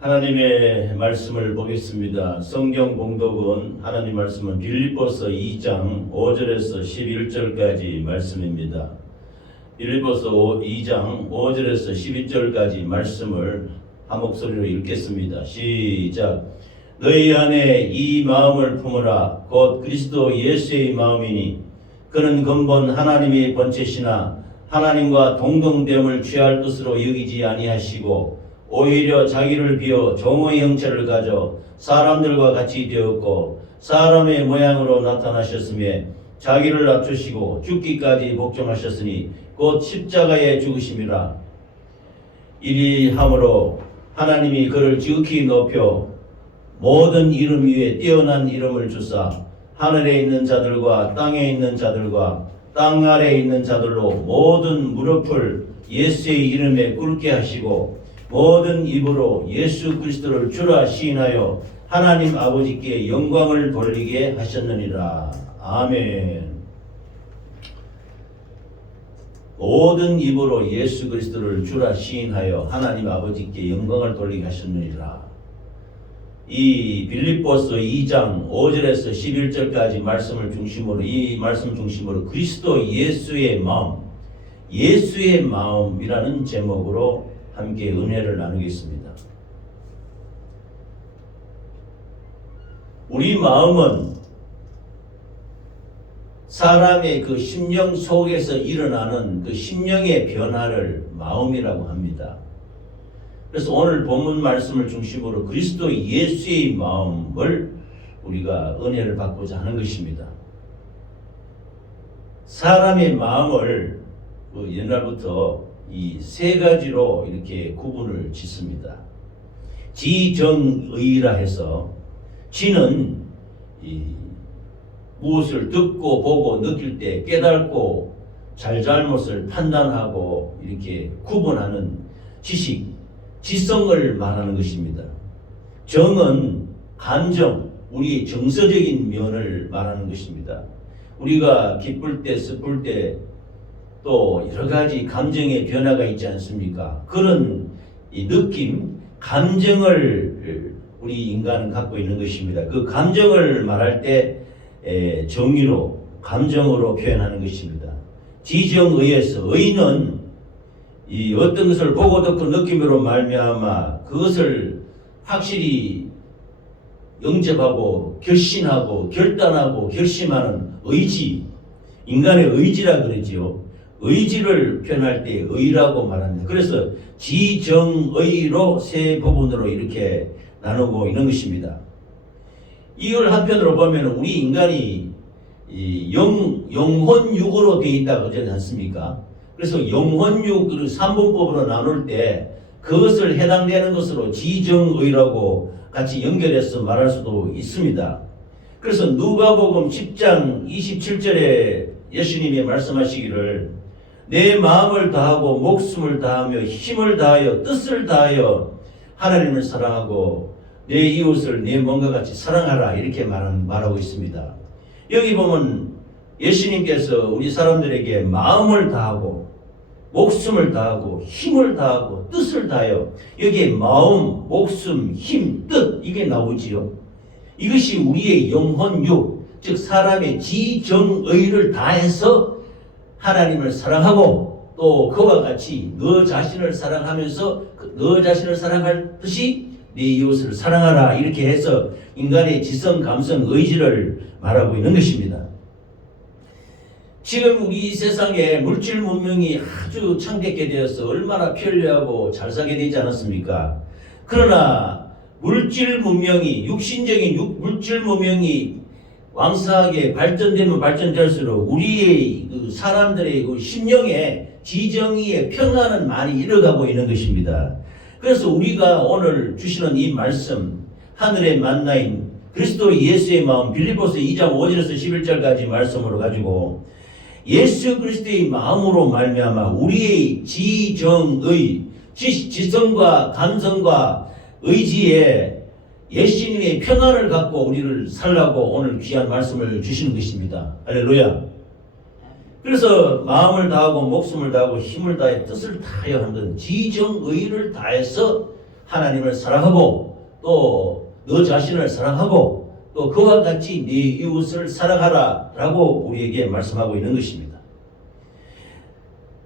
하나님의 말씀을 보겠습니다. 성경 봉독은 하나님 말씀은 빌립보서 2장 5절에서 11절까지 말씀입니다. 빌립보서 2장 5절에서 12절까지 말씀을 한 목소리로 읽겠습니다. 시작. 너희 안에 이 마음을 품으라. 곧 그리스도 예수의 마음이니 그는 근본 하나님의 본체시나 하나님과 동등됨을 취할 것으로 여기지 아니하시고 오히려 자기를 비워 종의 형체를 가져 사람들과 같이 되었고 사람의 모양으로 나타나셨으며 자기를 낮추시고 죽기까지 복종하셨으니 곧 십자가에 죽으심이라. 이리 함으로 하나님이 그를 지극히 높여 모든 이름 위에 뛰어난 이름을 주사 하늘에 있는 자들과 땅에 있는 자들과 땅 아래에 있는 자들로 모든 무릎을 예수의 이름에 꿇게 하시고 모든 입으로 예수 그리스도를 주라 시인하여 하나님 아버지께 영광을 돌리게 하셨느니라. 아멘. 모든 입으로 예수 그리스도를 주라 시인하여 하나님 아버지께 영광을 돌리게 하셨느니라. 이 빌립보서 2장 5절에서 11절까지 말씀을 중심으로 이 말씀 중심으로 그리스도 예수의 마음이라는 제목으로 함께 은혜를 나누겠습니다. 우리 마음은 사람의 그 심령 속에서 일어나는 그 심령의 변화를 마음이라고 합니다. 그래서 오늘 본문 말씀을 중심으로 그리스도 예수의 마음을 우리가 은혜를 받고자 하는 것입니다. 사람의 마음을 옛날부터 이 세 가지로 이렇게 구분을 짓습니다. 지정의라 해서 지는 무엇을 듣고 보고 느낄 때 깨닫고 잘잘못을 판단하고 이렇게 구분하는 지식, 지성을 말하는 것입니다. 정은 감정, 우리의 정서적인 면을 말하는 것입니다. 우리가 기쁠 때, 슬플 때 또 여러 가지 감정의 변화가 있지 않습니까? 그런 이 느낌, 감정을 우리 인간은 갖고 있는 것입니다. 그 감정을 말할 때 정의로, 감정으로 표현하는 것입니다. 지정의에서 의는 이 어떤 것을 보고 듣고 느낌으로 말미암아 그것을 확실히 영접하고 결신하고 결단하고 결심하는 의지, 인간의 의지라 그러지요. 의지를 표현할 때 의라고 말합니다. 그래서 지정의로 세 부분으로 이렇게 나누고 있는 것입니다. 이걸 한편으로 보면 우리 인간이 영혼육으로 되어 있다고 그러지 않습니까? 그래서 영혼육을 3분법으로 나눌 때 그것을 해당되는 것으로 지정의라고 같이 연결해서 말할 수도 있습니다. 그래서 누가복음 10장 27절에 예수님이 말씀하시기를 내 마음을 다하고 목숨을 다하며 힘을 다하여 뜻을 다하여 하나님을 사랑하고 내 이웃을 내 몸과 같이 사랑하라 이렇게 말하고 있습니다. 여기 보면 예수님께서 우리 사람들에게 마음을 다하고 목숨을 다하고 힘을 다하고 뜻을 다하여 여기에 마음, 목숨, 힘, 뜻 이게 나오지요. 이것이 우리의 영혼육, 즉 사람의 지정의를 다해서 하나님을 사랑하고 또 그와 같이 너 자신을 사랑하면서 너 자신을 사랑할 듯이 네 이웃을 사랑하라 이렇게 해서 인간의 지성, 감성, 의지를 말하고 있는 것입니다. 지금 우리 세상에 물질 문명이 아주 창대하게 되어서 얼마나 편리하고 잘 살게 되지 않았습니까? 그러나 물질 문명이 육신적인 물질 문명이 왕성하게 발전되면 발전될수록 우리의 그 사람들의 그 심령의 지정의의 평화는 많이 잃어가고 있는 것입니다. 그래서 우리가 오늘 주시는 이 말씀 하늘의 만나인 그리스도 예수의 마음 빌립보서 2장 5절에서 11절까지 말씀으로 가지고 예수 그리스도의 마음으로 말미암아 우리의 지정의 지성과 감성과 의지에 예수님의 평안을 갖고 우리를 살라고 오늘 귀한 말씀을 주시는 것입니다. 할렐루야. 그래서 마음을 다하고 목숨을 다하고 힘을 다해 뜻을 다하여 하는 건 지정의를 다해서 하나님을 사랑하고 또 너 자신을 사랑하고 또 그와 같이 네 이웃을 사랑하라 라고 우리에게 말씀하고 있는 것입니다.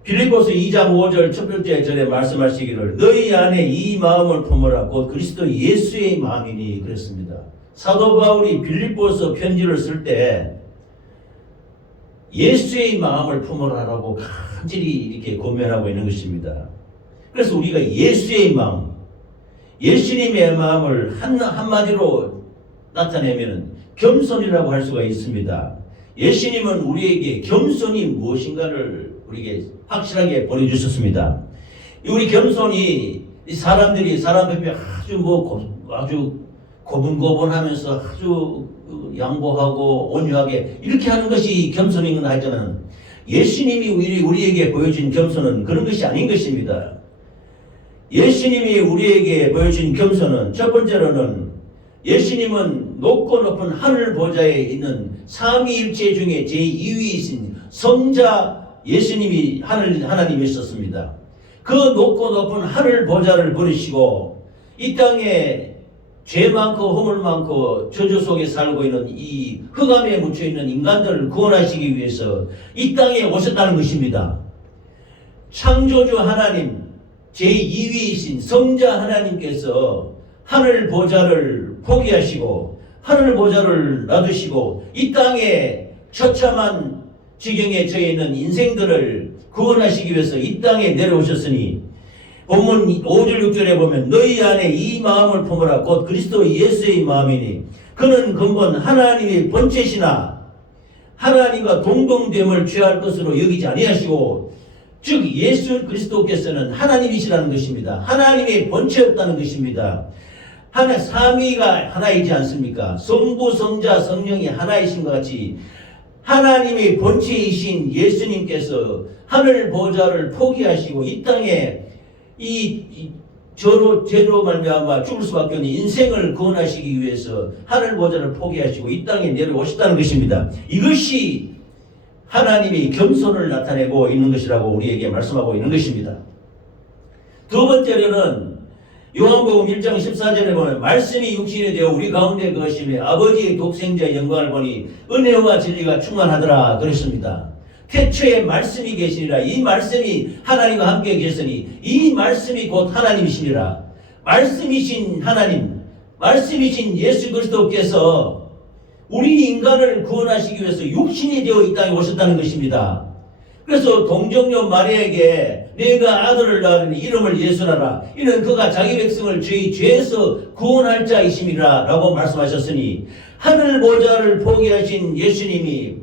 빌립보서 2장 5절 첫 번째 절에 말씀하시기를 너희 안에 이 마음을 품으라 곧 그리스도 예수의 마음이니 그랬습니다. 사도 바울이 빌립보서 편지를 쓸 때 예수의 마음을 품으라라고 간절히 이렇게 권면하고 있는 것입니다. 그래서 우리가 예수의 마음, 예수님의 마음을 한마디로 나타내면 겸손이라고 할 수가 있습니다. 예수님은 우리에게 겸손이 무엇인가를 우리에게 확실하게 보내주셨습니다. 우리 겸손이 사람들이 사람 앞에 아주 고분고분하면서 아주 양보하고 온유하게 이렇게 하는 것이 겸손인 건 하지만 예수님이 우리에게 보여준 겸손은 그런 것이 아닌 것입니다. 예수님이 우리에게 보여준 겸손은 첫 번째로는 예수님은 높고 높은 하늘 보좌에 있는 삼위일체 중에 제2위이신 성자 예수님이 하나님이셨습니다. 그 높고 높은 하늘 보좌를 버리시고 이 땅에 죄 많고 허물 많고 저주 속에 살고 있는 이 흑암에 묻혀 있는 인간들을 구원하시기 위해서 이 땅에 오셨다는 것입니다. 창조주 하나님 제2위이신 성자 하나님께서 하늘 보좌를 포기하시고 하늘 보좌를 놔두시고 이 땅에 처참한 지경에 처해 있는 인생들을 구원하시기 위해서 이 땅에 내려오셨으니 본문 5절 6절에 보면 너희 안에 이 마음을 품으라 곧 그리스도 예수의 마음이니 그는 근본 하나님의 본체시나 하나님과 동등됨을 취할 것으로 여기지 아니하시고 즉 예수 그리스도께서는 하나님이시라는 것입니다. 하나님의 본체였다는 것입니다. 삼위가 하나이지 않습니까? 성부, 성자, 성령이 하나이신 것 같이 하나님의 본체이신 예수님께서 하늘 보좌를 포기하시고 이 땅에 죄로 말미암아 죽을 수밖에 없는 인생을 구원하시기 위해서 하늘 보좌를 포기하시고 이 땅에 내려오셨다는 것입니다. 이것이 하나님이 겸손을 나타내고 있는 것이라고 우리에게 말씀하고 있는 것입니다. 두 번째로는 요한복음 1장 14절에 보면 말씀이 육신이 되어 우리 가운데 거하시며 아버지의 독생자 영광을 보니 은혜와 진리가 충만하더라 그랬습니다. 태초에 말씀이 계시니라. 이 말씀이 하나님과 함께 계시니 이 말씀이 곧 하나님이시니라. 말씀이신 하나님, 말씀이신 예수 그리스도께서 우리 인간을 구원하시기 위해서 육신이 되어 이 땅에 오셨다는 것입니다. 그래서 동정녀 마리아에게 내가 아들을 낳으니 이름을 예수라라. 이는 그가 자기 백성을 저희 죄에서 구원할 자이심이라 라고 말씀하셨으니 하늘 보좌를 포기하신 예수님이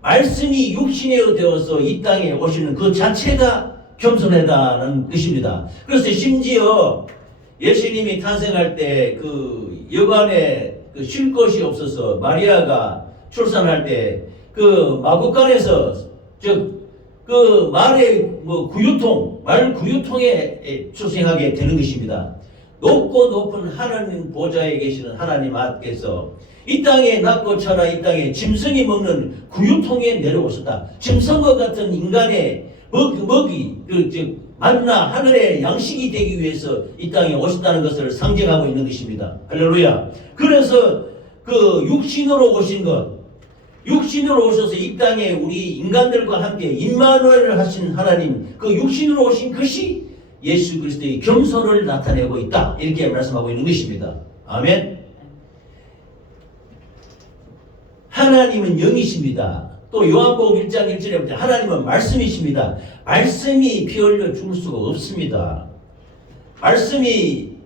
말씀이 육신이 되어서 이 땅에 오시는 그 자체가 겸손하다는 것입니다. 그래서 심지어 예수님이 탄생할 때 그 여관에 쉴 곳이 없어서 마리아가 출산할 때 그 마구간에서 그 말의 말 구유통에 출생하게 되는 것입니다. 높고 높은 하나님 보좌에 계시는 하나님 앞에서 이 땅에 낮고 천하 이 땅에 짐승이 먹는 구유통에 내려오셨다. 짐승과 같은 인간의 먹이 만나 하늘의 양식이 되기 위해서 이 땅에 오셨다는 것을 상징하고 있는 것입니다. 할렐루야. 그래서 그 육신으로 오신 것, 육신으로 오셔서 이 땅에 우리 인간들과 함께 임마누엘을 하신 하나님, 그 육신으로 오신 것이 예수 그리스도의 겸손을 나타내고 있다. 이렇게 말씀하고 있는 것입니다. 아멘. 하나님은 영이십니다. 또 요한복음 1장 1절에 보면 하나님은 말씀이십니다. 말씀이 피 흘려 죽을 수가 없습니다. 말씀이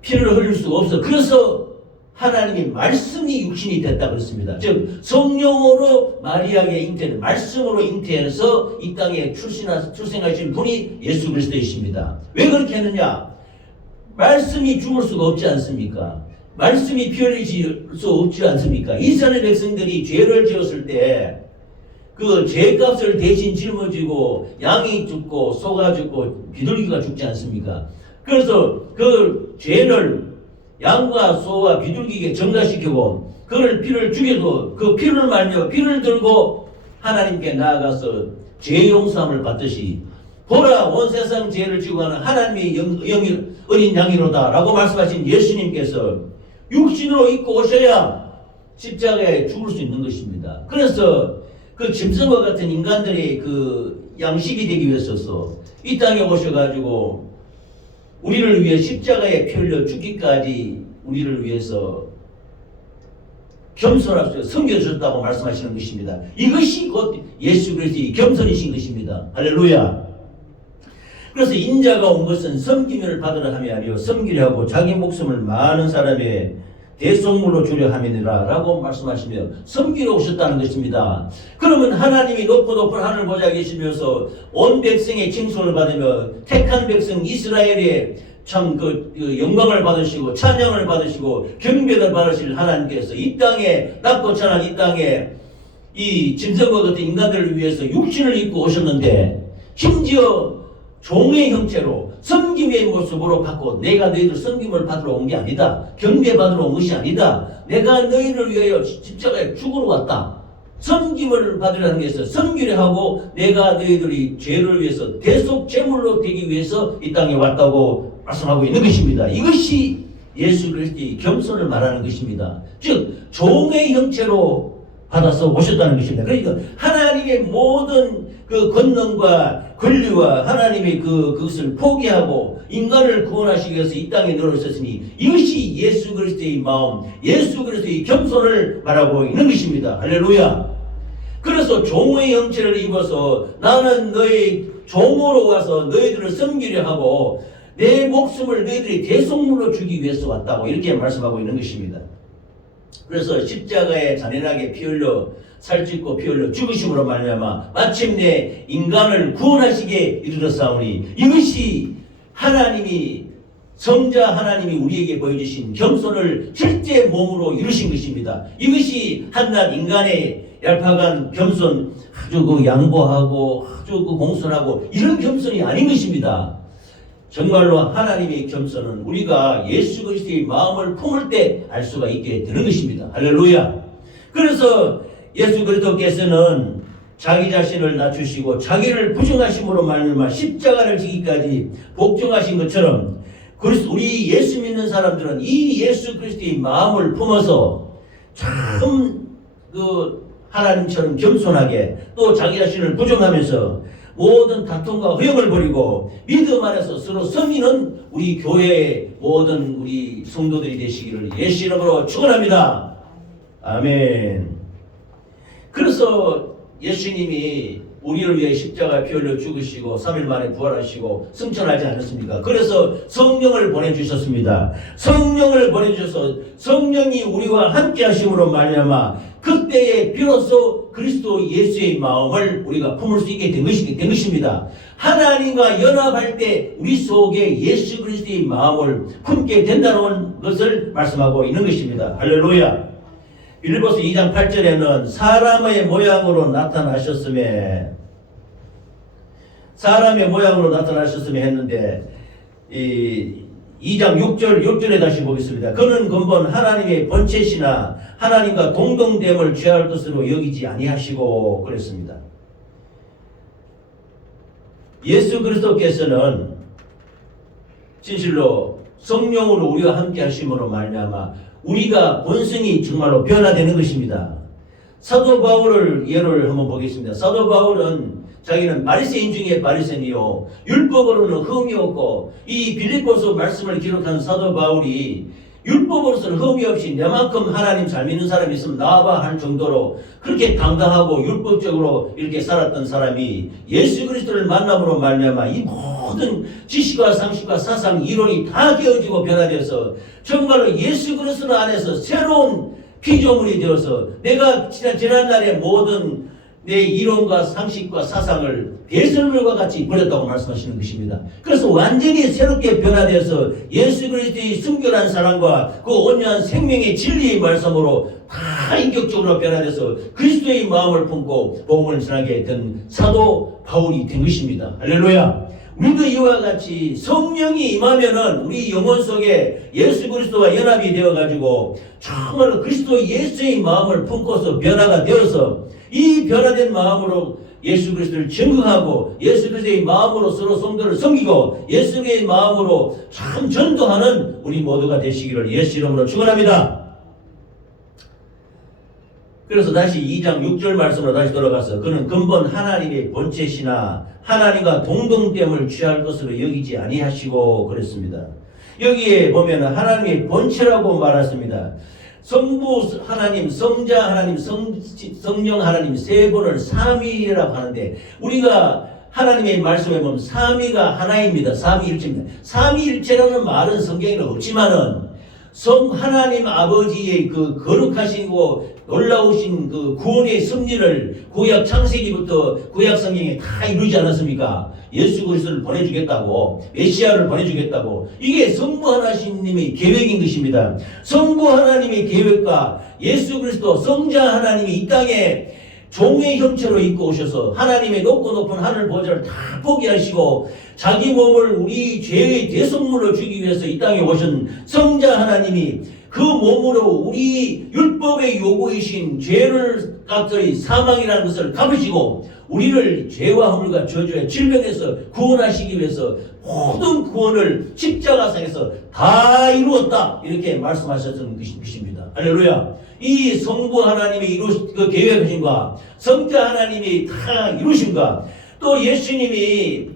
피를 흘릴 수가 없어. 그래서 하나님이 말씀이 육신이 됐다고 했습니다. 즉 성령으로 마리아에게 잉태된 말씀으로 잉태해서 이 땅에 출생하신 분이 예수 그리스도이십니다. 왜 그렇게 했느냐? 말씀이 죽을 수가 없지 않습니까? 말씀이 피 흘리지 수 없지 않습니까? 이스라엘 백성들이 죄를 지었을 때 그 죄값을 대신 짊어지고 양이 죽고 소가 죽고 비둘기가 죽지 않습니까? 그래서 그 죄를 양과 소와 비둘기에게 전가시키고 그를 피를 죽여서 그 피를 말며 피를 들고 하나님께 나아가서 죄 용서함을 받듯이 보라 온 세상 죄를 지고 가는 하나님의 어린 양이로다 라고 말씀하신 예수님께서 육신으로 입고 오셔야 십자가에 죽을 수 있는 것입니다. 그래서 그 짐승과 같은 인간들의 그 양식이 되기 위해서 이 땅에 오셔가지고 우리를 위해 십자가에 피 흘려 죽기까지 우리를 위해서 겸손하셔서 섬겨주셨다고 말씀하시는 것입니다. 이것이 곧 예수 그리스도의 겸손이신 것입니다. 할렐루야. 그래서 인자가 온 것은 섬김을 받으려 함이 아니요 섬기려 하고 자기 목숨을 많은 사람의 대속물로 주려 함이니라 라고 말씀하시며 섬기러 오셨다는 것입니다. 그러면 하나님이 높고 높은 하늘 보좌에 계시면서 온 백성의 칭송을 받으며 택한 백성 이스라엘의 참 그 영광을 받으시고 찬양을 받으시고 경배를 받으실 하나님께서 이 땅에 낮고 찬한 이 땅에 이 짐승과 같은 인간들을 위해서 육신을 입고 오셨는데 심지어 종의 형체로 섬김의 모습으로 받고 내가 너희들 섬김을 받으러 온 게 아니다. 경배받으러 온 것이 아니다. 내가 너희를 위하여 십자가에 죽으러 왔다. 섬김을 받으라는 것에서 섬기려 하고 내가 너희들이 죄를 위해서 대속 제물로 되기 위해서 이 땅에 왔다고 말씀하고 있는 것입니다. 이것이 예수 그리스도의 겸손을 말하는 것입니다. 즉 종의 형체로 받아서 오셨다는 것입니다. 그러니까 하나님의 모든 그 권능과 권리와 하나님의 그것을 포기하고 인간을 구원하시기 위해서 이 땅에 내려오셨으니 이것이 예수 그리스도의 마음, 예수 그리스도의 겸손을 말하고 있는 것입니다. 할렐루야. 그래서 종의 형체를 입어서 나는 너의 종으로 와서 너희들을 섬기려 하고 내 목숨을 너희들이 대속물로 주기 위해서 왔다고 이렇게 말씀하고 있는 것입니다. 그래서 십자가에 잔인하게 피 흘려 살찌고 피 흘려 죽으심으로 말미암아 마침내 인간을 구원하시게 이르렀사오니 이것이 하나님이 성자 하나님이 우리에게 보여주신 겸손을 실제 몸으로 이루신 것입니다. 이것이 한낱 인간의 얄팍한 겸손, 아주 그 양보하고 아주 그 공손하고 이런 겸손이 아닌 것입니다. 정말로 하나님의 겸손은 우리가 예수 그리스도의 마음을 품을 때 알 수가 있게 되는 것입니다. 할렐루야. 그래서 예수 그리스도께서는 자기 자신을 낮추시고 자기를 부정하심으로 말미암아 십자가를 지기까지 복종하신 것처럼 우리 예수 믿는 사람들은 이 예수 그리스도의 마음을 품어서 참 하나님처럼 겸손하게 또 자기 자신을 부정하면서 모든 다툼과 허영을 버리고 믿음 안에서 서로 섬기는 우리 교회의 모든 우리 성도들이 되시기를 예수 이름으로 축원합니다. 아멘. 그래서 예수님이 우리를 위해 십자가에 피 흘려 죽으시고 3일 만에 부활하시고 승천하지 않았습니까? 그래서 성령을 보내주셨습니다. 성령을 보내주셔서 성령이 우리와 함께 하심으로 말미암아 그때에 비로소 그리스도 예수의 마음을 우리가 품을 수 있게 된 것입니다. 하나님과 연합할 때 우리 속에 예수 그리스도의 마음을 품게 된다는 것을 말씀하고 있는 것입니다. 할렐루야. 빌립보서 2장 8절에는 사람의 모양으로 나타나셨음에 했는데 2장 6절에 다시 보겠습니다. 그는 근본 하나님의 본체시나 하나님과 동등됨을 취할 것으로 여기지 아니하시고 그랬습니다. 예수 그리스도께서는 진실로 성령으로 우리와 함께 하심으로 말미암아 우리가 본성이 정말로 변화되는 것입니다. 사도 바울을 예를 한번 보겠습니다. 사도 바울은 자기는 바리새인 중에 바리새인이요 율법으로는 흠이 없고 이 빌립보서 말씀을 기록한 사도 바울이 율법으로서는 흠이 없이 내만큼 하나님 잘 믿는 사람이 있으면 나와봐 할 정도로 그렇게 당당하고 율법적으로 이렇게 살았던 사람이 예수 그리스도를 만남으로 말미암아 이 모든 지식과 상식과 사상 이론이 다 깨어지고 변화되어서 정말로 예수 그리스도 안에서 새로운 피조물이 되어서 내가 지난날의 모든 내 이론과 상식과 사상을 배설물과 같이 버렸다고 말씀하시는 것입니다. 그래서 완전히 새롭게 변화되어서 예수 그리스도의 순결한 사랑과 그 온유한 생명의 진리의 말씀으로 다 인격적으로 변화돼서 그리스도의 마음을 품고 복음을 전하게 된 사도 바울이 된 것입니다. 할렐루야. 우리도 이와 같이 성령이 임하면은 우리 영혼 속에 예수 그리스도와 연합이 되어가지고 정말로 그리스도 예수의 마음을 품고서 변화가 되어서 이 변화된 마음으로 예수 그리스도를 증거하고 예수 그리스도의 마음으로 서로 성도를 섬기고 예수 그리스도의 마음으로 참 전도하는 우리 모두가 되시기를 예수 이름으로 축원합니다. 그래서 다시 2장 6절 말씀으로 다시 돌아가서 그는 근본 하나님의 본체시나 하나님과 동등됨을 취할 것으로 여기지 아니하시고 그랬습니다. 여기에 보면 하나님의 본체라고 말했습니다. 성부 하나님, 성자 하나님, 성령 하나님 세 분을 삼위라고 하는데 우리가 하나님의 말씀에 보면 삼위가 하나입니다. 삼위일체입니다. 삼위일체라는 말은 성경에는 없지만은 하나님 아버지의 그 거룩하시고 놀라우신 그 구원의 섭리를 구약 창세기부터 구약 성경에 다 이루지 않았습니까? 예수 그리스도를 보내주겠다고, 메시아를 보내주겠다고. 이게 성부 하나님의 계획인 것입니다. 성부 하나님의 계획과 예수 그리스도 성자 하나님이 이 땅에 종의 형체로 입고 오셔서 하나님의 높고 높은 하늘 보좌를 다 포기하시고 자기 몸을 우리 죄의 대속물로 주기 위해서 이 땅에 오신 성자 하나님이 그 몸으로 우리 율법의 요구이신 죄를 값의 사망이라는 것을 갚으시고 우리를 죄와 허물과 저주의 질병에서 구원하시기 위해서 모든 구원을 십자가상에서 다 이루었다 이렇게 말씀하셨던 것입니다. 할렐루야. 이 성부 하나님이 그 계획하신과 성자 하나님이 다 이루신과 또 예수님이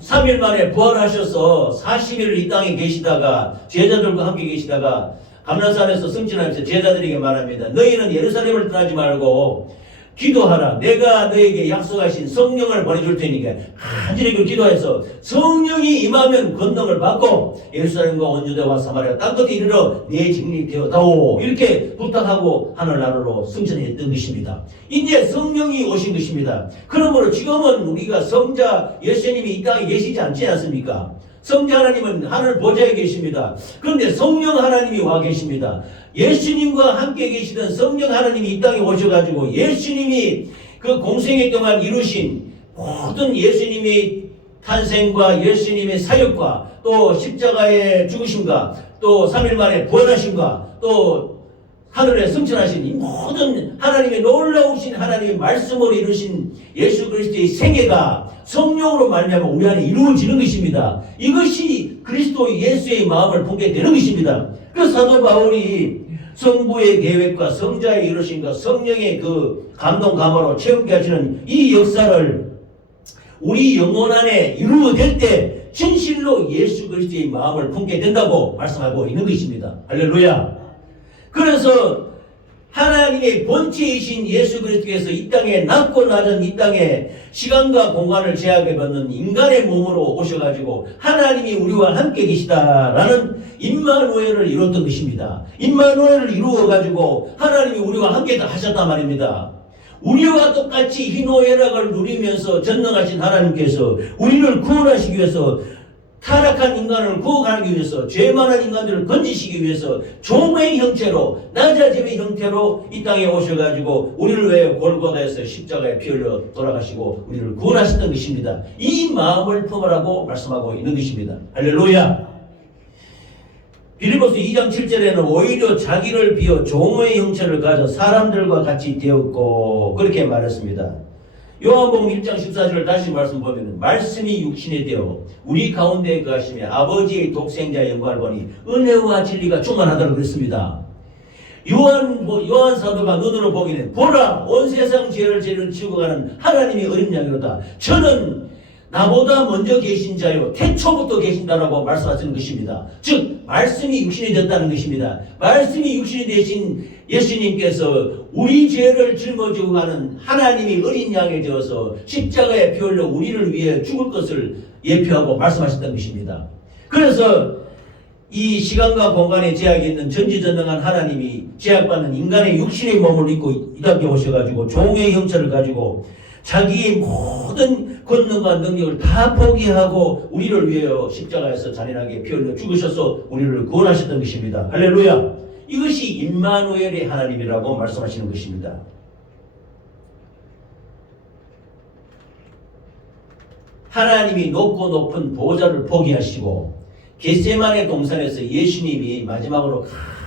3일 만에 부활하셔서 40일을 이 땅에 계시다가 제자들과 함께 계시다가 감람산에서 승천하면서 제자들에게 말합니다. 너희는 예루살렘을 떠나지 말고 기도하라. 내가 너에게 약속하신 성령을 보내줄 테니까 간절히 기도해서 성령이 임하면 권능을 받고 예루살렘과 온 유대와 사마리아 땅끝에 이르러 내 증인이 되어다오 이렇게 부탁하고 하늘나라로 승천했던 것입니다. 이제 성령이 오신 것입니다. 그러므로 지금은 우리가 성자 예수님이 이 땅에 계시지 않지 않습니까? 성자 하나님은 하늘 보좌에 계십니다. 그런데 성령 하나님이 와 계십니다. 예수님과 함께 계시던 성령 하나님이 이 땅에 오셔가지고 예수님이 그 공생애 동안 이루신 모든 예수님의 탄생과 예수님의 사역과 또 십자가의 죽으심과 또 3일 만에 부활하심과 또 하늘에 승천하신 이 모든 하나님의 놀라우신 하나님의 말씀으로 이루신 예수 그리스도의 생애가 성령으로 말미암아 우리 안에 이루어지는 것입니다. 이것이 그리스도 예수의 마음을 보게 되는 것입니다. 그래서 사도 바울이 성부의 계획과 성자의 이루심과 성령의 그 감동 감화로 체험케 하시는 이 역사를 우리 영혼 안에 이루어질 때 진실로 예수 그리스도의 마음을 품게 된다고 말씀하고 있는 것입니다. 할렐루야. 그래서 하나님의 본체이신 예수 그리스도께서 이 땅에 낮고 낮은 이 땅에 시간과 공간을 제약해받는 인간의 몸으로 오셔가지고 하나님이 우리와 함께 계시다라는 임마누엘을 이뤘던 것입니다. 임마누엘을 이루어가지고 하나님이 우리와 함께 하셨단 말입니다. 우리와 똑같이 희노애락을 누리면서 전능하신 하나님께서 우리를 구원하시기 위해서 타락한 인간을 구원하기 위해서 죄 많은 인간들을 건지시기 위해서 종의 형체로 낮아짐의 형태로 이 땅에 오셔가지고 우리를 위해 골고다에서 십자가에 피 흘려 돌아가시고 우리를 구원하셨던 것입니다. 이 마음을 품으라고 말씀하고 있는 것입니다. 할렐루야. 빌립보서 2장 7절에는 오히려 자기를 비워 종의 형체를 가져 사람들과 같이 되었고 그렇게 말했습니다. 요한복음 1장 14절을 다시 말씀 보면 말씀이 육신이 되어 우리 가운데 거하시며 아버지의 독생자의 영광을 보니 은혜와 진리가 충만하다고 그랬습니다. 요한 사도가 눈으로 보기는 보라 온 세상 죄를 지고 가는 하나님의 어린 양이로다. 저는 나보다 먼저 계신 자요 태초부터 계신다라고 말씀하시는 것입니다. 즉 말씀이 육신이 됐다는 것입니다. 말씀이 육신이 되신 예수님께서 우리 죄를 짊어지고 가는 하나님이 어린 양이 되어서 십자가에 피 흘려 우리를 위해 죽을 것을 예표하고 말씀하셨던 것입니다. 그래서 이 시간과 공간에 제약이 있는 전지전능한 하나님이 제약받는 인간의 육신의 몸을 입고 이 땅에 오셔가지고 종의 형체를 가지고 자기의 모든 권능과 능력을 다 포기하고 우리를 위하여 십자가에서 잔인하게 피 흘려 죽으셔서 우리를 구원하셨던 것입니다. 할렐루야. 이것이 임마누엘의 하나님이라고 말씀하시는 것입니다. 하나님이 높고 높은 보좌를 포기하시고 겟세마네 동산에서 예수님이 마지막으로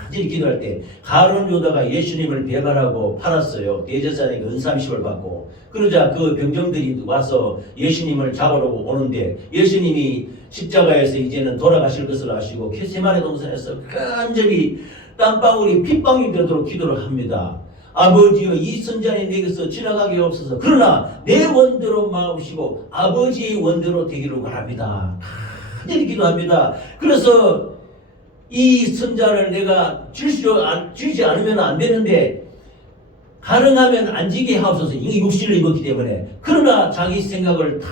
간절히 기도할 때 가룟 유다가 예수님을 배반하고 팔았어요. 대제사장에게 은삼십을 받고. 그러자 그 병정들이 와서 예수님을 잡으러 오는데 예수님이 십자가에서 이제는 돌아가실 것을 아시고 겟세마네 동산에서 간절히 땀방울이 핏방울이 되도록 기도를 합니다. 아버지여, 이 선자는 내게서 지나가게 없어서 그러나 내 원대로 마옵시고 아버지의 원대로 되기를 바랍니다. 간절히 기도합니다. 그래서 이 선자를 내가 주지 않으면 안 되는데 가능하면 안 지게 하옵소서. 이게 육신을 입었기 때문에. 그러나 자기 생각을 다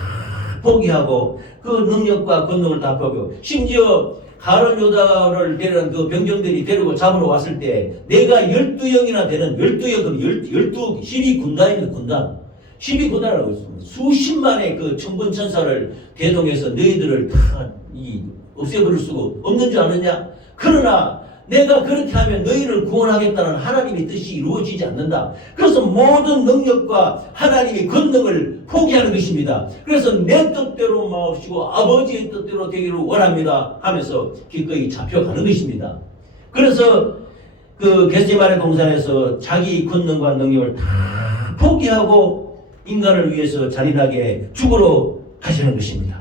포기하고 그 능력과 권능을 다 포기하고 심지어 가룟 유다를 데려온 그 병정들이 데리고 잡으러 왔을 때 내가 12영이나 되는 12영, 12군단입니다. 군단. 12군단이라고 있습니다. 수십만의 그 천군천사를 대동해서 너희들을 다 없애버릴 수가 없는 줄 아느냐? 그러나 내가 그렇게 하면 너희를 구원하겠다는 하나님의 뜻이 이루어지지 않는다. 그래서 모든 능력과 하나님의 권능을 포기하는 것입니다. 그래서 내 뜻대로 마옵시고 아버지의 뜻대로 되기를 원합니다 하면서 기꺼이 잡혀가는 것입니다. 그래서 그 겟세마네 동산에서 자기 권능과 능력을 다 포기하고 인간을 위해서 잔인하게 죽으러 가시는 것입니다.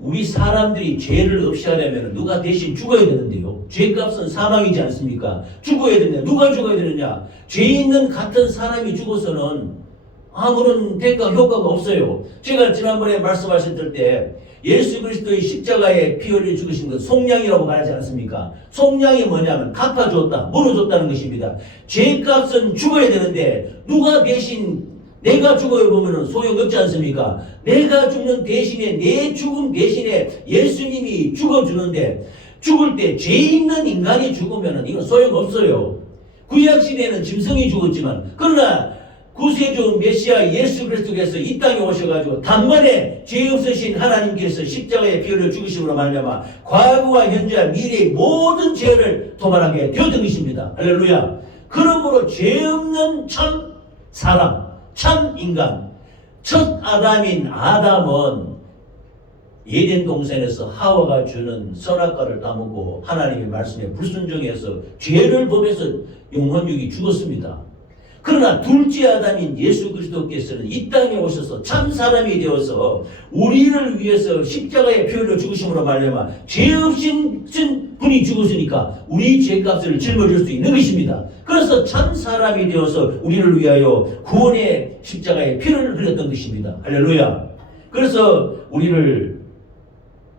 우리 사람들이 죄를 없이 하려면 누가 대신 죽어야 되는데요. 죄값은 사망이지 않습니까? 죽어야 되느냐? 누가 죽어야 되느냐? 죄 있는 같은 사람이 죽어서는 아무런 대가 효과가 없어요. 제가 지난번에 말씀하셨을 때 예수 그리스도의 십자가에 피 흘려 죽으신 것 속량이라고 말하지 않습니까? 속량이 뭐냐면 갚아줬다, 물어줬다는 것입니다. 죄값은 죽어야 되는데 누가 대신 내가 죽어요 보면은 소용없지 않습니까? 내가 죽는 대신에 내 죽음 대신에 예수님이 죽어주는데 죽을 때 죄 있는 인간이 죽으면은 이건 소용없어요. 구약시대에는 짐승이 죽었지만 그러나 구세주 메시아 예수 그리스도께서 이 땅에 오셔가지고 단번에 죄 없으신 하나님께서 십자가에 피 흘려 죽으심으로 말미암아 과거와 현재와 미래의 모든 죄를 도말하게 되었던 것입니다. 할렐루야. 그러므로 죄 없는 참 사람, 참 인간, 첫 아담인 아담은 에덴 동산에서 하와가 주는 선악과를 따먹고 하나님의 말씀에 불순종해서 죄를 범해서 영혼육이 죽었습니다. 그러나 둘째 아담인 예수 그리스도께서는 이 땅에 오셔서 참 사람이 되어서 우리를 위해서 십자가에 피 흘려 죽으심으로 말미암아 죄 없인 분이 죽었으니까 우리 죄값을 짊어질 수 있는 것입니다. 그래서 참 사람이 되어서 우리를 위하여 구원의 십자가에 피를 흘렸던 것입니다. 할렐루야. 그래서 우리를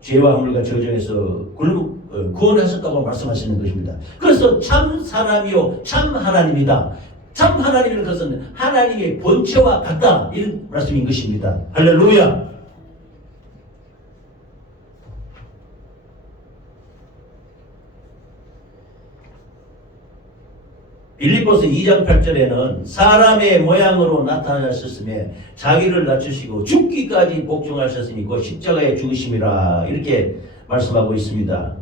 죄와 허물과 저주에서 구원하셨다고 말씀하시는 것입니다. 그래서 참 사람이요 참 하나님이다. 참 하나님이라는 것은 하나님의 본체와 같다, 이런 말씀인 것입니다. 할렐루야. 빌립보서 2장 8절에는 사람의 모양으로 나타나셨으며 자기를 낮추시고 죽기까지 복종하셨으니 곧 십자가에 죽으심이라, 이렇게 말씀하고 있습니다.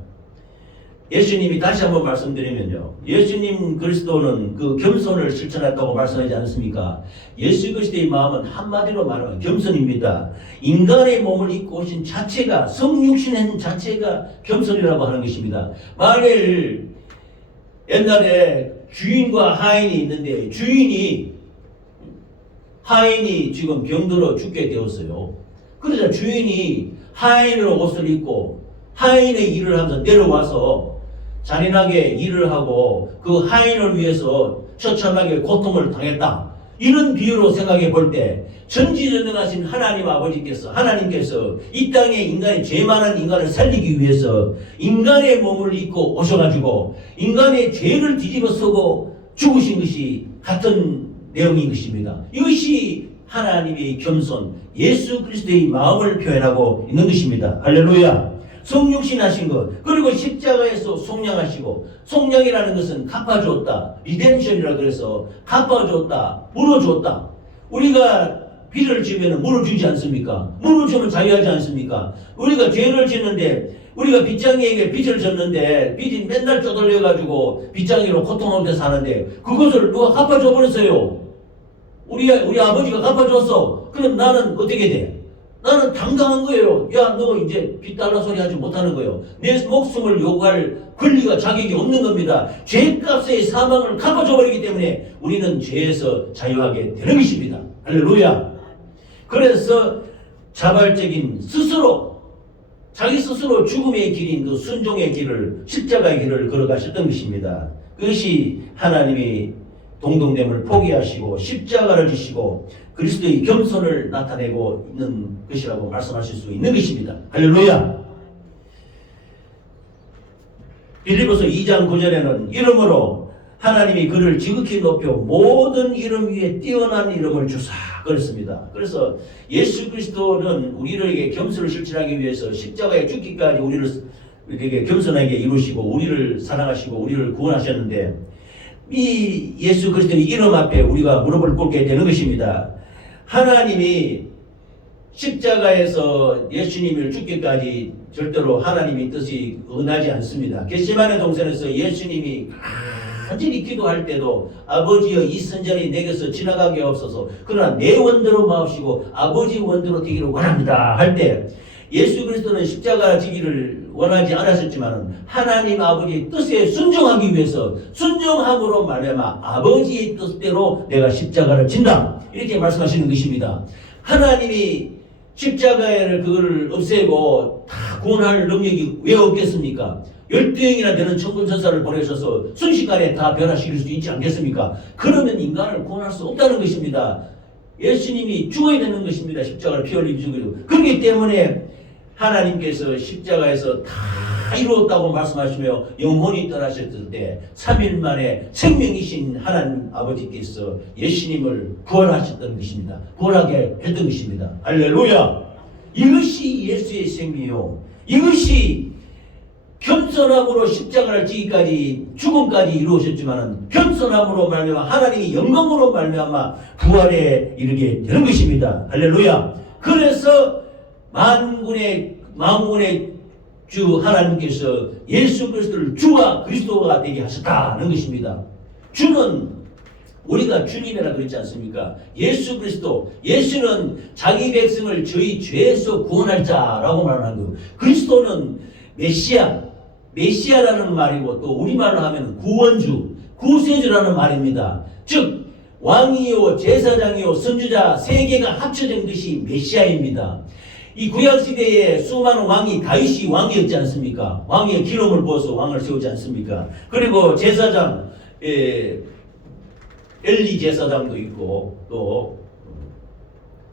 예수님이 다시 한번 말씀드리면요, 예수님 그리스도는 그 겸손을 실천했다고 말씀하지 않습니까? 예수 그리스도의 마음은 한마디로 말하면 겸손입니다. 인간의 몸을 입고 오신 자체가, 성육신한 자체가 겸손이라고 하는 것입니다. 만일 옛날에 주인과 하인이 있는데 하인이 지금 병들어 죽게 되었어요. 그러자 주인이 하인으로 옷을 입고 하인의 일을 하면서 내려와서 잔인하게 일을 하고 그 하인을 위해서 처참하게 고통을 당했다, 이런 비유로 생각해 볼 때 전지전능하신 하나님께서 이 땅에 인간의 죄 많은 인간을 살리기 위해서 인간의 몸을 입고 오셔가지고 인간의 죄를 뒤집어 쓰고 죽으신 것이 같은 내용인 것입니다. 이것이 하나님의 겸손, 예수 그리스도의 마음을 표현하고 있는 것입니다. 할렐루야. 성육신하신 것, 그리고 십자가에서 속량하시고, 속량이라는 것은 갚아줬다, 리덴션이라 그래서 갚아줬다, 물어줬다. 우리가 빚을 지면 물어주지 않습니까? 물어주면 자유하지 않습니까? 우리가 죄를 짓는데, 우리가 빚장이에게 빚을 졌는데 빚이 맨날 쪼들려가지고 빚장이로 고통하게 사는데 그것을 누가 갚아줘 버렸어요. 우리 아버지가 갚아줬어. 그럼 나는 어떻게 돼? 나는 당당한 거예요. 야, 너 이제 빚달라 소리 하지 못하는 거예요. 내 목숨을 요구할 권리가 자격이 없는 겁니다. 죄값의 사망을 갚아줘 버리기 때문에 우리는 죄에서 자유하게 되는 것입니다. 할렐루야. 그래서 자발적인 스스로 자기 스스로 죽음의 길인 그 순종의 길을 십자가의 길을 걸어가셨던 것입니다. 그것이 하나님이 동등됨을 포기하시고 십자가를 지시고 그리스도의 겸손을 나타내고 있는 것이라고 말씀하실 수 있는 것입니다. 할렐루야. 빌립보서 2장 9절에는 이름으로 하나님이 그를 지극히 높여 모든 이름 위에 뛰어난 이름을 주사 그랬습니다. 그래서 예수 그리스도는 우리에게 겸손을 실천하기 위해서 십자가에 죽기까지 우리를 이렇게 겸손하게 이루시고 우리를 사랑하시고 우리를 구원하셨는데 이 예수 그리스도의 이름 앞에 우리가 무릎을 꿇게 되는 것입니다. 하나님이 십자가에서 예수님을 죽기까지 절대로 하나님의 뜻이 응하지 않습니다. 겟세마네 동산에서 예수님이 간절히 기도할 때도 아버지여 이 선전이 내게서 지나가게 없어서 그러나 내 원대로 마옵시고 아버지 원대로 되기를 원합니다 할 때 예수 그리스도는 십자가 지기를 원하지 않았었지만 하나님 아버지의 뜻에 순종하기 위해서 순종함으로 말하면 아버지의 뜻대로 내가 십자가를 진다 이렇게 말씀하시는 것입니다. 하나님이 십자가를 그거를 없애고 다 구원할 능력이 왜 없겠습니까? 12형이나 되는 천군천사를 보내셔서 순식간에 다 변화시킬 수 있지 않겠습니까? 그러면 인간을 구원할 수 없다는 것입니다. 예수님이 죽어야 되는 것입니다. 십자가를 피 흘리고 죽어야. 그렇기 때문에 하나님께서 십자가에서 다 이루었다고 말씀하시며 영혼이 떠나셨을 때 3일 만에 생명이신 하나님 아버지께서 예수님을 부활하셨던 것입니다. 부활하게 했던 것입니다. 할렐루야. 이것이 예수의 생명이요. 이것이 겸손함으로 십자가를 지기까지 죽음까지 이루어졌지만 겸손함으로 말미암아 하나님의 영광으로 말미암아 부활에 이르게 되는 것입니다. 할렐루야. 그래서 만군의 주 하나님께서 예수 그리스도를 주와 그리스도가 되게 하셨다는 것입니다. 주는 우리가 주님이라 그랬지 않습니까? 예수 그리스도, 예수는 자기 백성을 저희 죄에서 구원할 자라고 말하는 거예요. 그리스도는 메시아라는 말이고 또 우리말로 하면 구원주, 구세주라는 말입니다. 즉 왕이요 제사장이요 선지자 세 개가 합쳐진 것이 메시아입니다. 이 구약시대에 수많은 왕이 다윗이 왕이었지 않습니까? 왕의 기름을 부어서 왕을 세우지 않습니까? 그리고 제사장 엘리 제사장도 있고 또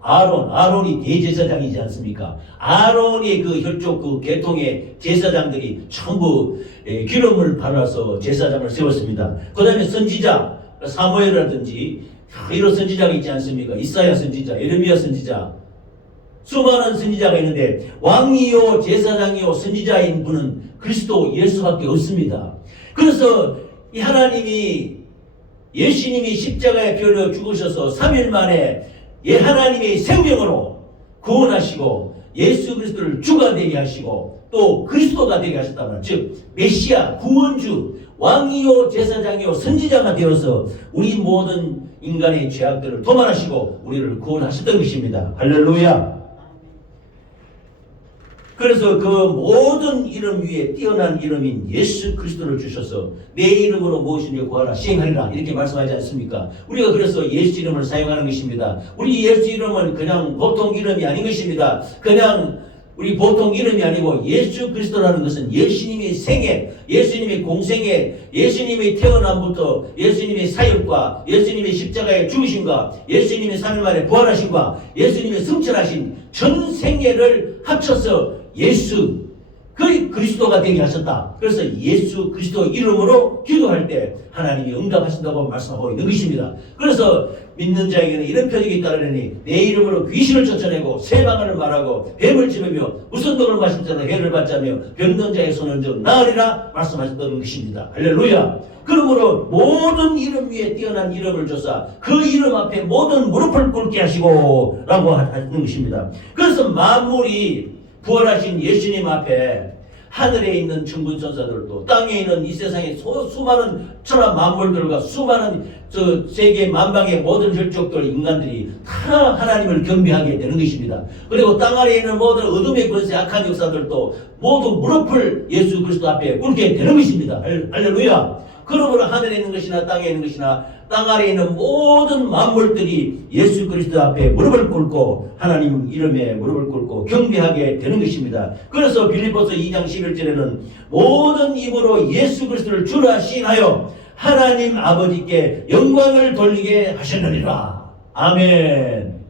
아론이 대제사장이지 않습니까? 아론의 그 혈족 그 계통의 제사장들이 전부 기름을 발라서 제사장을 세웠습니다. 그 다음에 선지자 사무엘이라든지 이런 선지자가 있지 않습니까? 이사야 선지자, 예레미야 선지자 수많은 선지자가 있는데 왕이요 제사장이요 선지자인 분은 그리스도 예수밖에 없습니다. 그래서 이 하나님이 예수님이 십자가에 피 흘려 죽으셔서 3일 만에 하나님의 생명으로 구원하시고 예수 그리스도를 주가 되게 하시고 또 그리스도가 되게 하셨다면 즉 메시아 구원주 왕이요 제사장이요 선지자가 되어서 우리 모든 인간의 죄악들을 도말하시고 우리를 구원하셨던 것입니다. 할렐루야. 그래서 그 모든 이름 위에 뛰어난 이름인 예수 그리스도를 주셔서 내 이름으로 무엇이든지 구하라 시행하리라 이렇게 말씀하지 않습니까? 우리가 그래서 예수 이름을 사용하는 것입니다. 우리 예수 이름은 그냥 보통 이름이 아닌 것입니다. 그냥 우리 보통 이름이 아니고 예수 그리스도라는 것은 예수님의 생애, 예수님의 공생애, 예수님의 태어남부터 예수님의 사역과 예수님의 십자가의 죽으심과 예수님의 3일 만에 부활하심과 예수님의 승천하신 전 생애를 합쳐서 예수 그리스도가 되게 하셨다. 그래서 예수 그리스도 이름으로 기도할 때 하나님이 응답하신다고 말씀하고 있는 것입니다. 그래서 믿는 자에게는 이런 표적이 따르니 내 이름으로 귀신을 쫓아내고 새 방언을 말하고 뱀을 집으며 무슨 독을 마실 자는 해를 받자며 병든 자의 손을 쥐어 나으리라 말씀하셨던 것입니다. 할렐루야. 그러므로 모든 이름 위에 뛰어난 이름을 줘서 그 이름 앞에 모든 무릎을 꿇게 하시고 라고 하는 것입니다. 그래서 만물이 부활하신 예수님 앞에 하늘에 있는 천군천사들도 땅에 있는 이 세상의 수많은 천하 만물들과 수많은 저 세계 만방의 모든 혈족들 인간들이 다 하나님을 경배하게 되는 것입니다. 그리고 땅 아래에 있는 모든 어둠의 권세 악한 역사들도 모두 무릎을 예수 그리스도 앞에 꿇게 되는 것입니다. 할렐루야. 그러므로 하늘에 있는 것이나 땅에 있는 것이나 땅 아래에 있는 모든 만물들이 예수 그리스도 앞에 무릎을 꿇고 하나님 이름에 무릎을 꿇고 경배하게 되는 것입니다. 그래서 빌립보서 2장 11절에는 모든 입으로 예수 그리스도를 주라 시인하여 하나님 아버지께 영광을 돌리게 하셨느니라. 아멘.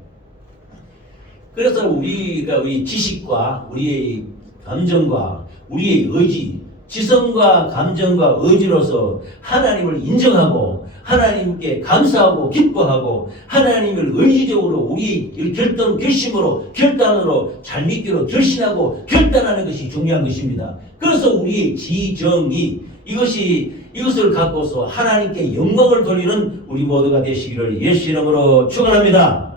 그래서 우리가 우리 지식과 우리의 감정과 우리의 의지, 지성과 감정과 의지로서 하나님을 인정하고 하나님께 감사하고 기뻐하고 하나님을 의지적으로 우리 결심으로 결단으로 잘 믿기로 결심하고 결단하는 것이 중요한 것입니다. 그래서 우리의 지정이 이것을 갖고서 하나님께 영광을 돌리는 우리 모두가 되시기를 예수 이름으로 축원합니다.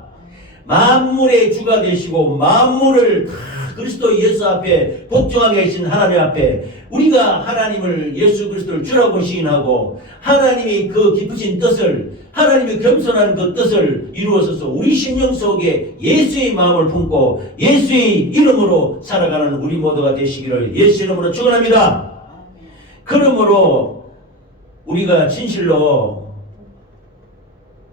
만물의 주가 되시고 만물을 다 그리스도 예수 앞에 복종하게 하신 하나님 앞에 우리가 하나님을 예수 그리스도를 주라고 시인하고 하나님이 그 깊으신 뜻을 하나님이 겸손한 그 뜻을 이루어서서 우리 심령 속에 예수의 마음을 품고 예수의 이름으로 살아가는 우리 모두가 되시기를 예수 이름으로 축원합니다. 그러므로 우리가 진실로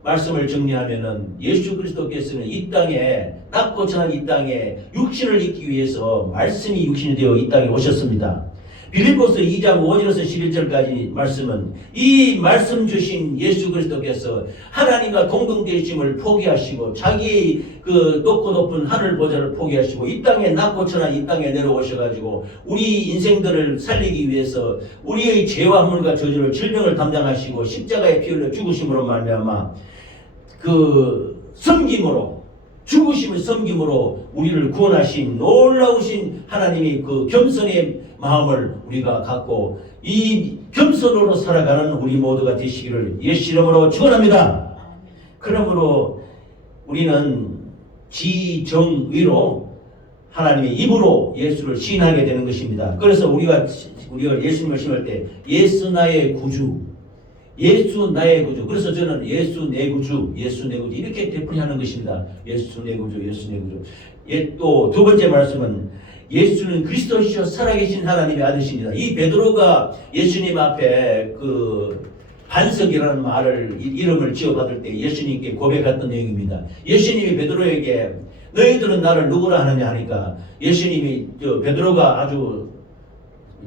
말씀을 정리하면은 예수 그리스도께서는 이 땅에 낮고 천한 이 땅에 육신을 입기 위해서 말씀이 육신이 되어 이 땅에 오셨습니다. 빌립보서 2장 5절에서 11절까지 말씀은 이 말씀 주신 예수 그리스도께서 하나님과 동등되심을 포기하시고 자기의 그 높고 높은 하늘 보좌를 포기하시고 이 땅에 낮고 천한 이 땅에 내려오셔가지고 우리 인생들을 살리기 위해서 우리의 죄와 허물과 저주를 질병을 담당하시고 십자가에 피 흘려 죽으심으로 말미암아 그 섬김으로 죽으심을 섬김으로 우리를 구원하신 놀라우신 하나님의 그 겸손의 마음을 우리가 갖고 이 겸손으로 살아가는 우리 모두가 되시기를 예수 이름으로 축원합니다. 그러므로 우리는 지정의로 하나님의 입으로 예수를 시인하게 되는 것입니다. 그래서 우리가 예수님을 신할 때 예수 나의 구주, 예수 나의 구주. 그래서 저는 예수 내 구주, 예수 내 구주 이렇게 되풀이하는 것입니다. 예수 내 구주, 예수 내 구주. 또 두 번째 말씀은 예수는 그리스도시요 살아계신 하나님의 아들이십니다. 이 베드로가 예수님 앞에 그 반석이라는 말을 이름을 지어받을 때 예수님께 고백했던 내용입니다. 예수님이 베드로에게 너희들은 나를 누구라 하느냐 하니까 예수님이 베드로가 아주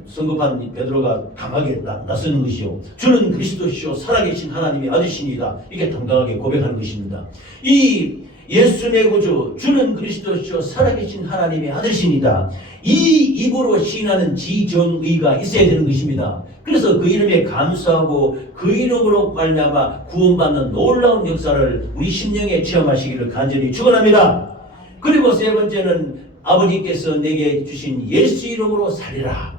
성급한 베드로가 강하게 나서는 것이요. 주는 그리스도시요 살아계신 하나님의 아들이십니다. 이게 당당하게 고백하는 것입니다. 이 예수 내 구주, 주는 그리스도시요 살아계신 하나님의 아들이십니다. 이 입으로 시인하는 지정의가 있어야 되는 것입니다. 그래서 그 이름에 감사하고 그 이름으로 말미암아 구원받는 놀라운 역사를 우리 심령에 체험하시기를 간절히 축원합니다. 그리고 세 번째는 아버지께서 내게 주신 예수 이름으로 살리라.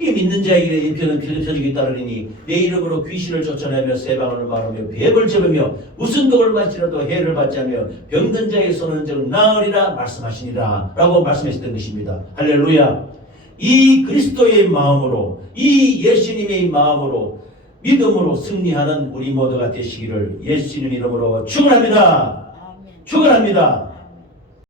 이 믿는 자에게 인표는 표적이 따르리니 내 이름으로 귀신을 쫓아내며 쇠방언을 말하며 뱀을 잡으며 무슨 독을 맞지라도 해를 받지 않으며 병든 자의 손은 즉 나으리라 말씀하시니라 라고 말씀하셨던 것입니다. 할렐루야. 이 그리스도의 마음으로 이 예수님의 마음으로 믿음으로 승리하는 우리 모두가 되시기를 예수님 이름으로 축원합니다. 축원합니다.